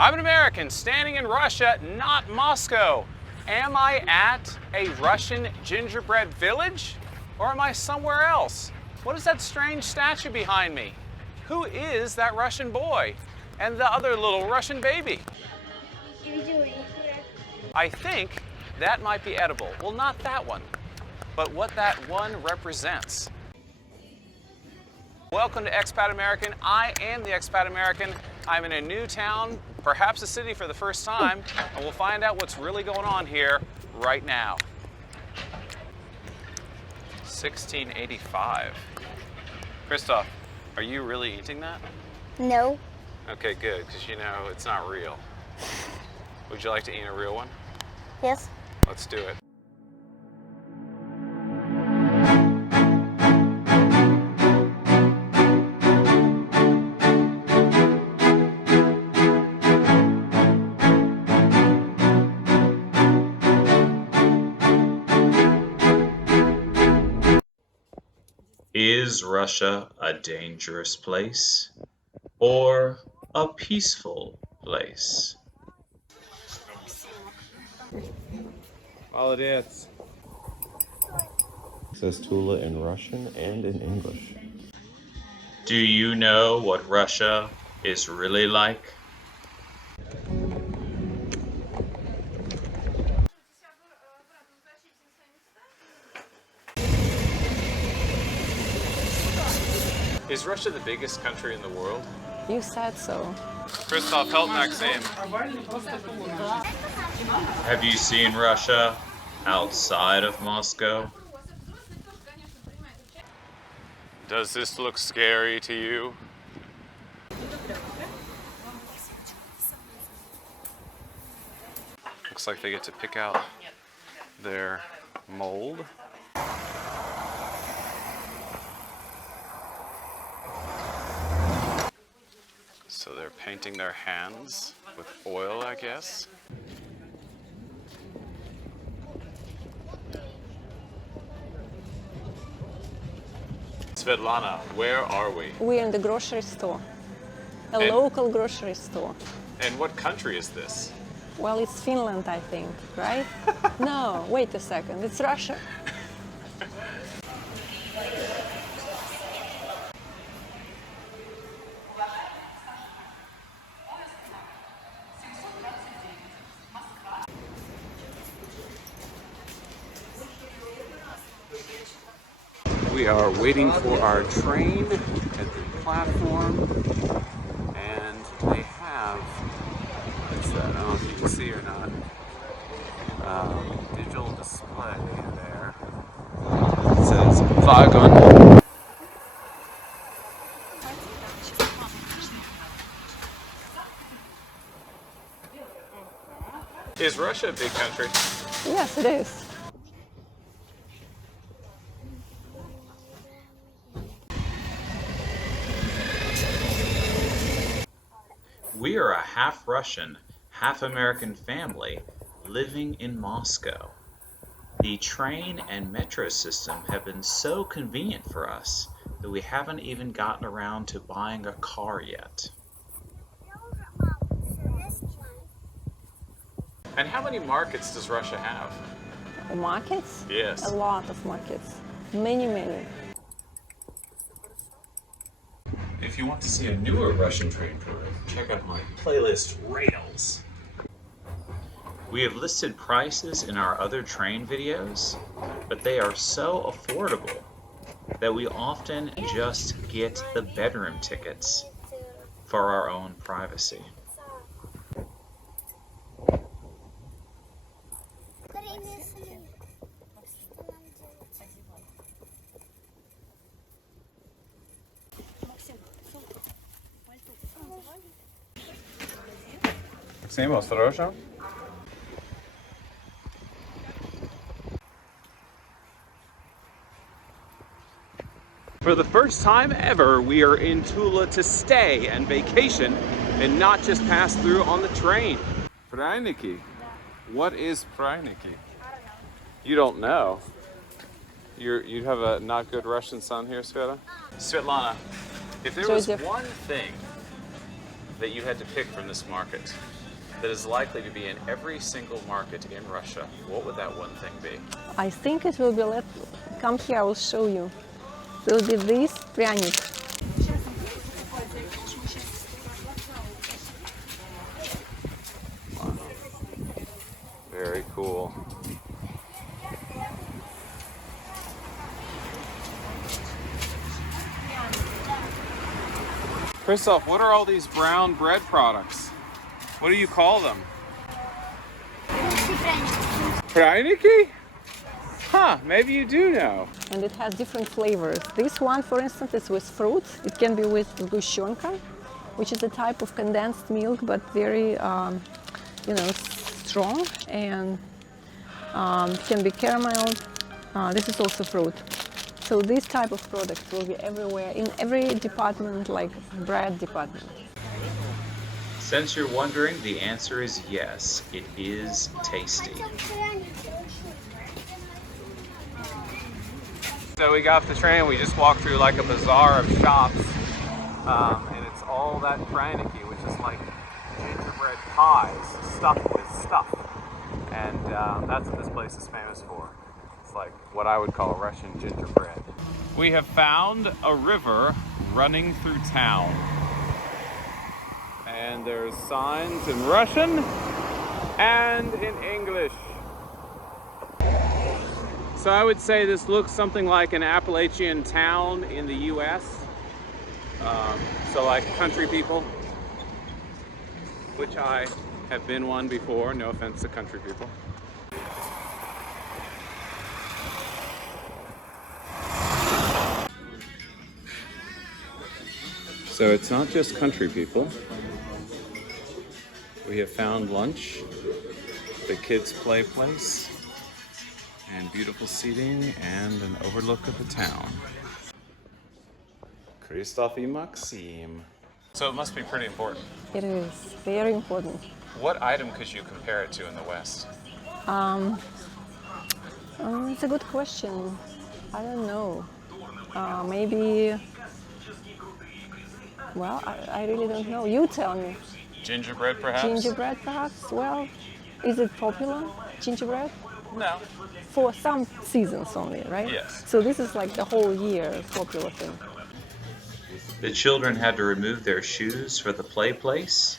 I'm an American standing in Russia, not Moscow. Am I at a Russian gingerbread village? Or am I somewhere else? What is that strange statue behind me? Who is that Russian boy? And the other little Russian baby? I think that might be edible. Well, not that one, but what that one represents. Welcome to Expat American. I am the Expat American. I'm in a new town, perhaps a city for the first time, and we'll find out what's really going on here right now. 1685. Kristoff, are you really eating that? No. Okay, good, because you know it's not real. Would you like to eat a real one? Yes. Let's do it. Is Russia a dangerous place or a peaceful place? Молодец. It says Tula in Russian and in English. Do you know what Russia is really like? Is Russia the biggest country in the world? You said so. Kristoff, help Maksim. Have you seen Russia outside of Moscow? Does this look scary to you? Looks like they get to pick out their mold. So they're painting their hands with oil, I guess. Svetlana, where are we? We're in the grocery store. A And- local grocery store. And what country is this? Well, it's Finland, I think, right? No, wait a second. It's Russia. We are waiting for our train at the platform, and they have, what's that? I don't know if you can see or not, digital display there. It says wagon. Is Russia a big country? Yes, it is. We are a half Russian, half American family living in Moscow. The train and metro system have been so convenient for us that we haven't even gotten around to buying a car yet. And how many markets does Russia have? Markets? Yes. A lot of markets. Many, many. If you want to see a newer Russian train tour, check out my playlist Rails. We have listed prices in our other train videos, but they are so affordable that we often just get the bedroom tickets for our own privacy. Максим, осторожно. For the first time ever, we are in Tula to stay and vacation and not just pass through on the train. Prainiki. What is prainiki? You don't know. You have a not good Russian son here, Sveta? Svetlana, if there was Joseph. one thing that you had to pick from this market that is likely to be in every single market in Russia, what would that one thing be? I think it will be, come here, I will show you. It will be this пряник. Wow. Very cool. Kristoff, what are all these brown bread products? What do you call them? Prяники? Huh, maybe you do know. And it has different flavors. This one, for instance, is with fruit. It can be with сгущенка, which is a type of condensed milk, but very, strong, and can be caramel. This is also fruit. So this type of product will be everywhere, in every department, like bread department. Since you're wondering, the answer is yes, it is tasty. So we got off the train, we just walked through like a bazaar of shops, and it's all that prяники, which is like gingerbread pies stuffed with stuff. And that's what this place is famous for. It's like what I would call Russian gingerbread. We have found a river running through town. And there's signs in Russian and in English. So I would say this looks something like an Appalachian town in the US. So like country people, which I have been one before, no offense to country people. So it's not just country people. We have found lunch, the kids' play place, and beautiful seating and an overlook of the town. Kristoff and Maksim. So it must be pretty important. It is very important. What item could you compare it to in the West? It's a good question. I don't know. Maybe. Well, I really don't know. You tell me. Gingerbread, perhaps? Gingerbread, perhaps? Well, is it popular, gingerbread? No. For some seasons only, right? Yes. So this is like the whole year popular thing. The children had to remove their shoes for the play place,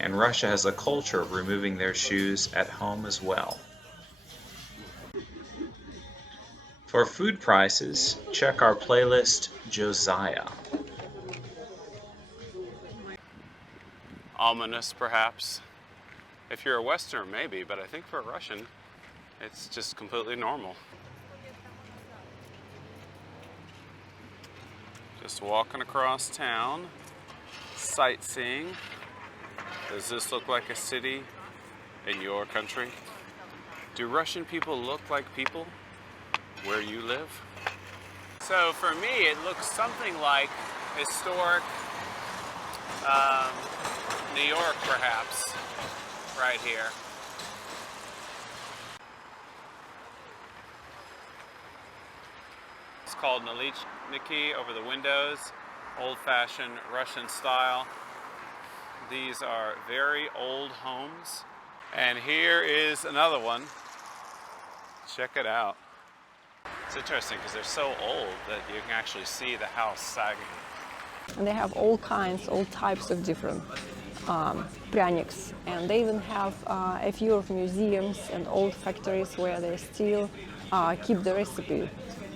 and Russia has a culture of removing their shoes at home as well. For food prices, check our playlist, Josiah. Ominous, perhaps. If you're a Westerner, maybe, but I think for a Russian, it's just completely normal. Just walking across town, sightseeing. Does this look like a city in your country? Do Russian people look like people where you live? So for me, it looks something like historic New York, perhaps, right here. It's called Nalichniki over the windows, old-fashioned Russian style. These are very old homes. And here is another one. Check it out. It's interesting because they're so old that you can actually see the house sagging. And they have all types of different pryaniks. And they even have a few of museums and old factories where they still keep the recipe.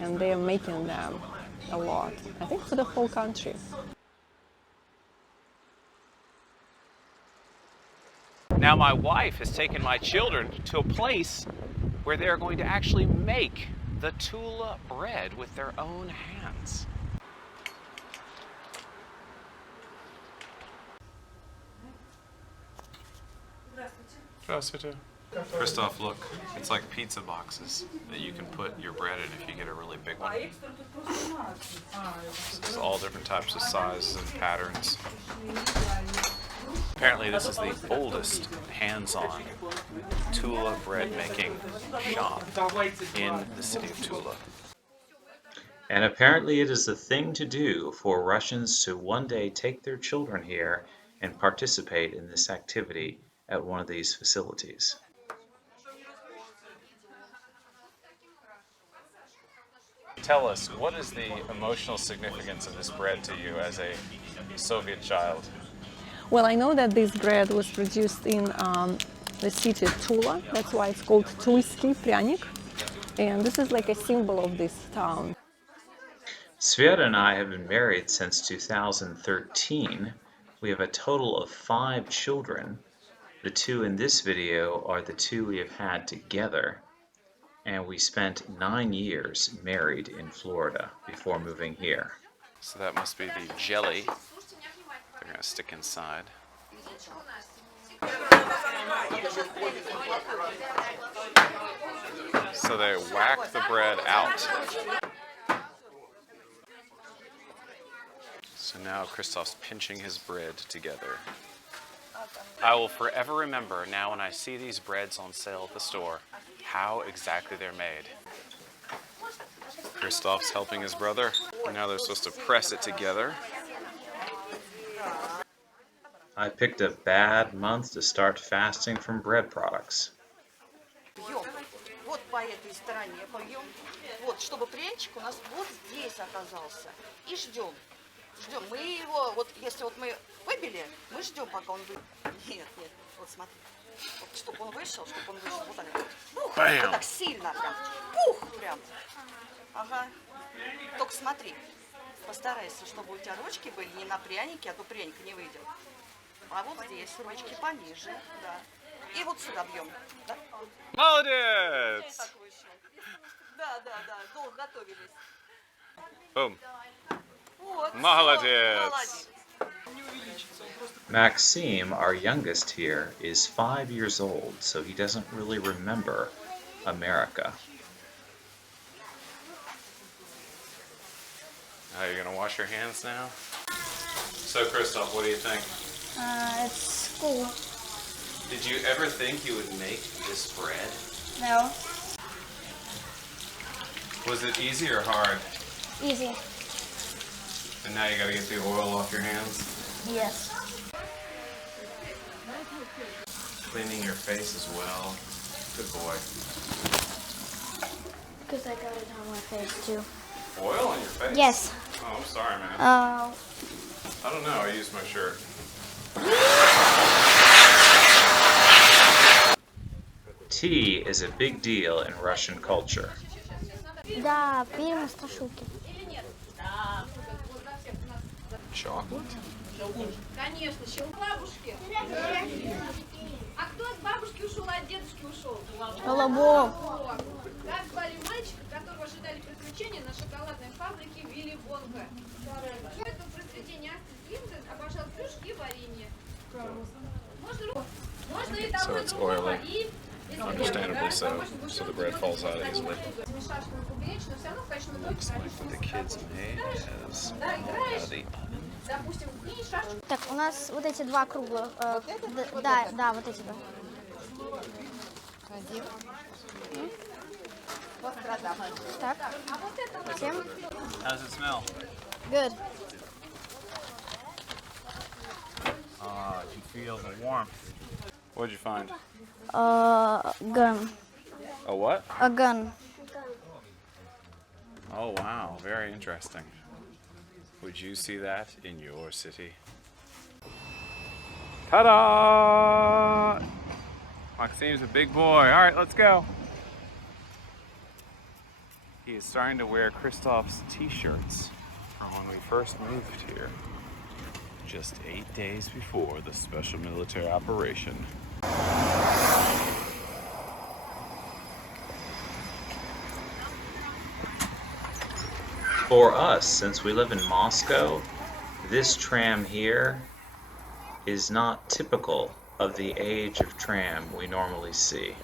And they are making them a lot, I think, for the whole country. Now my wife has taken my children to a place where they're going to actually make the Tula bread with their own hands. Здравствуйте. Kristoff, look, it's like pizza boxes that you can put your bread in if you get a really big one. It's all different types of sizes and patterns. Apparently this is the oldest hands-on Tula bread making shop in the city of Tula. And apparently it is the thing to do for Russians to one day take their children here and participate in this activity at one of these facilities. Tell us, what is the emotional significance of this bread to you as a Soviet child? Well, I know that this bread was produced in the city Tula. That's why it's called Tulski pryanik. And this is like a symbol of this town. Sveta and I have been married since 2013. We have a total of 5 children. The 2 in this video are the 2 we have had together. And we spent 9 years married in Florida before moving here. So that must be the jelly they're going to stick inside. So they whack the bread out. So now Kristoff's pinching his bread together. I will forever remember now when I see these breads on sale at the store how exactly they're made. Kristoff's helping his brother. Now they're supposed to press it together. I picked a bad month to start fasting from bread products. Вот по этой стороне пойдем. Вот, чтобы пряничек у нас вот здесь оказался. И ждем. Ждем. Мы его, вот если вот мы выбили, мы ждем, пока он выйдет. Нет, нет, вот смотри. Вот, чтобы он вышел, вот так вот. Пух, вот так сильно прям. Пух, прям. Ага. Только смотри. Постарайся, чтобы у тебя ручки были не на прянике, а то пряник не выйдет. А вот здесь ручки пониже, да. И вот сюда бьем, да? Молодец! Да, долго готовились. Boom. Вот, Молодец! Maksim, our youngest here, is 5 years old, so he doesn't really remember America. Now you're gonna wash your hands now? So Kristoff, what do you think? It's cool. Did you ever think you would make this bread? No. Was it easy or hard? Easy. And now you gotta get the oil off your hands? Yes. Cleaning your face as well. Good boy. Because I got it on my face too. Oil on your face? Yes. Oh, I'm sorry, man. Uh, I don't know, I used my shirt. Tea is a big deal in Russian culture. да, пьем страшилки. Chocolate? Конечно, еще у бабушки. А кто от бабушки ушел, от дедушки ушел? Колобок. Как звали мальчика, которого ожидали приключения на шоколадной фабрике Вилли Вонка? Это произведение Астrid обожал плюшки и варенье. Можно и того, и другого, и... Understandably so, so the bread falls out easily. Looks like the kids made has out of the oven. Так, у нас вот эти два круглых. Да, вот эти два. Так. Всем. How does it smell? Good. Ah, you feel the warmth. What'd you find? Gun. A what? A gun. Oh wow, very interesting. Would you see that in your city? Ta-da! Maksim's a big boy. All right, let's go. He is starting to wear Kristoff's t-shirts from when we first moved here, just 8 days before the special military operation. For us, since we live in Moscow, this tram here is not typical of the age of tram we normally see.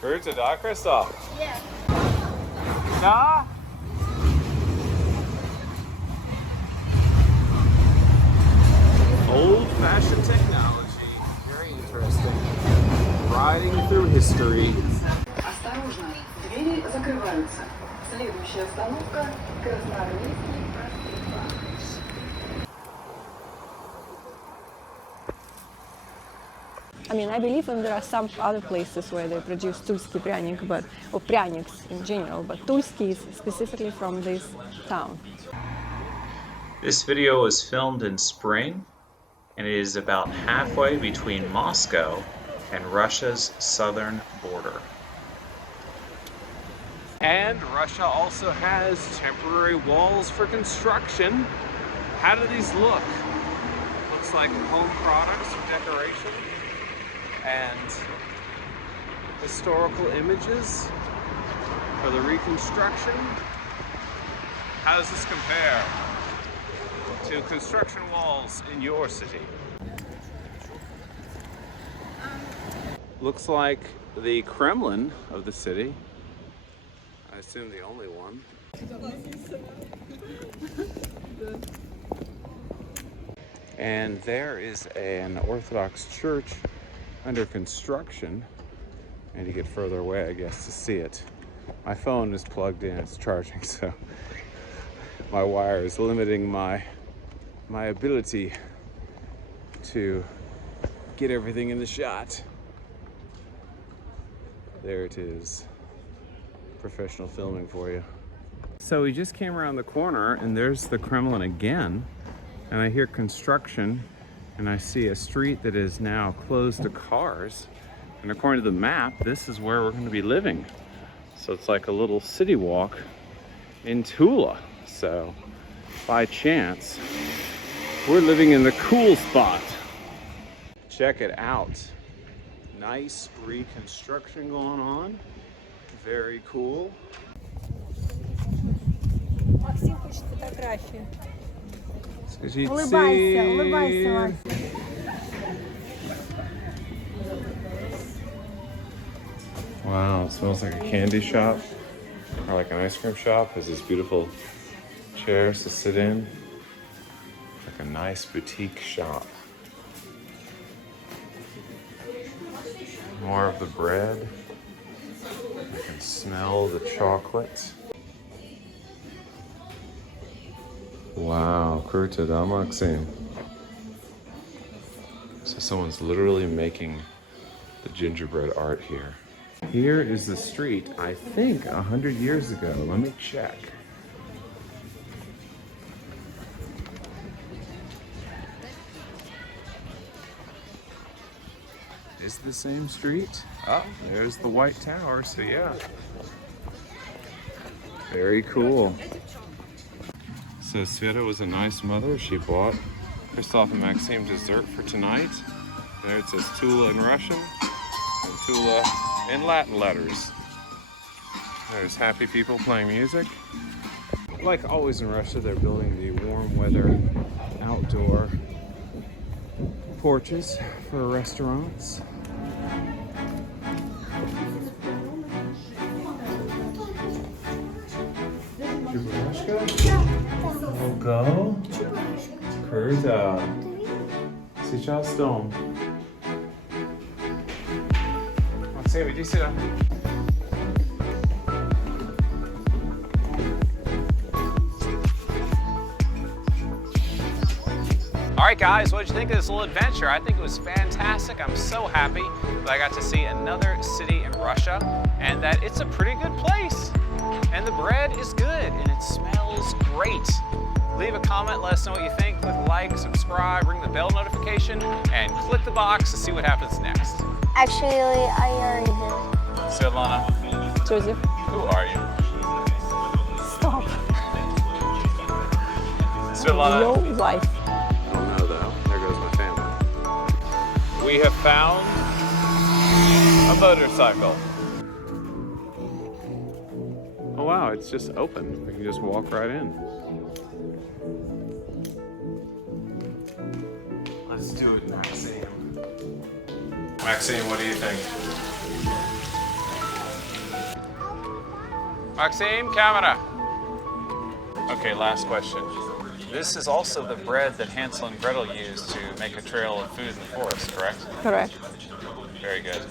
Kruta da, Kristoff? Yeah. Da? Old-fashioned technology, very interesting. Riding through history. Осторожно, Следующая остановка – Красноармейский проспект. I mean, I believe there are some other places where they produce Tulski pryanik, or pryaniks in general, but Tulski is specifically from this town. This video was filmed in spring, and it is about halfway between Moscow and Russia's southern border. And Russia also has temporary walls for construction. How do these look? Looks like home products or decoration and historical images for the reconstruction. How does this compare to construction walls in your city? Looks like the Kremlin of the city. I assume the only one. And there is an Orthodox church under construction. And you get further away, I guess, to see it. My phone is plugged in, it's charging, so my wire is limiting my ability to get everything in the shot. There it is. Professional filming for you. So we just came around the corner and there's the Kremlin again, and I hear construction and I see a street that is now closed to cars, and according to the map this is where we're going to be living. So it's like a little city walk in Tula. So by chance we're living in the cool spot. Check it out. Nice reconstruction going on. Very cool. Максим хочет фотографию. Скажите. Улыбайся, Максим. Wow, it smells like a candy shop or like an ice cream shop. There's these beautiful chairs to sit in. Like a nice boutique shop. More of the bread. You can smell the chocolate. Wow, Karta Maksim. So someone's literally making the gingerbread art here. Here is the street, I think 100 years ago. Let me check. Is the same street? Oh, there's the White Tower, so yeah. Very cool. So Sveta was a nice mother. She bought Kristoff and Maksim dessert for tonight. There it says Tula in Russian and Tula in Latin letters. There's happy people playing music. Like always in Russia, they're building the warm weather outdoor porches for restaurants. Go. Karta. Сейчас дом. Максим, иди сюда. All right, guys, what did you think of this little adventure? I think it was fantastic. I'm so happy that I got to see another city in Russia and that it's a pretty good place. And the bread is good and it smells great. Leave a comment, let us know what you think. Click like, subscribe, ring the bell notification, and click the box to see what happens next. Actually, I already did. Svetlana, Joseph. who are you? Stop. Svetlana. Your wife. I don't know though. There goes my family. We have found a motorcycle. Oh wow, it's just open. We can just walk right in. Let's do it, Maxim. Maxim, what do you think? Maxim, camera. Okay, last question. This is also the bread that Hansel and Gretel used to make a trail of food in the forest, correct? Correct. Very good.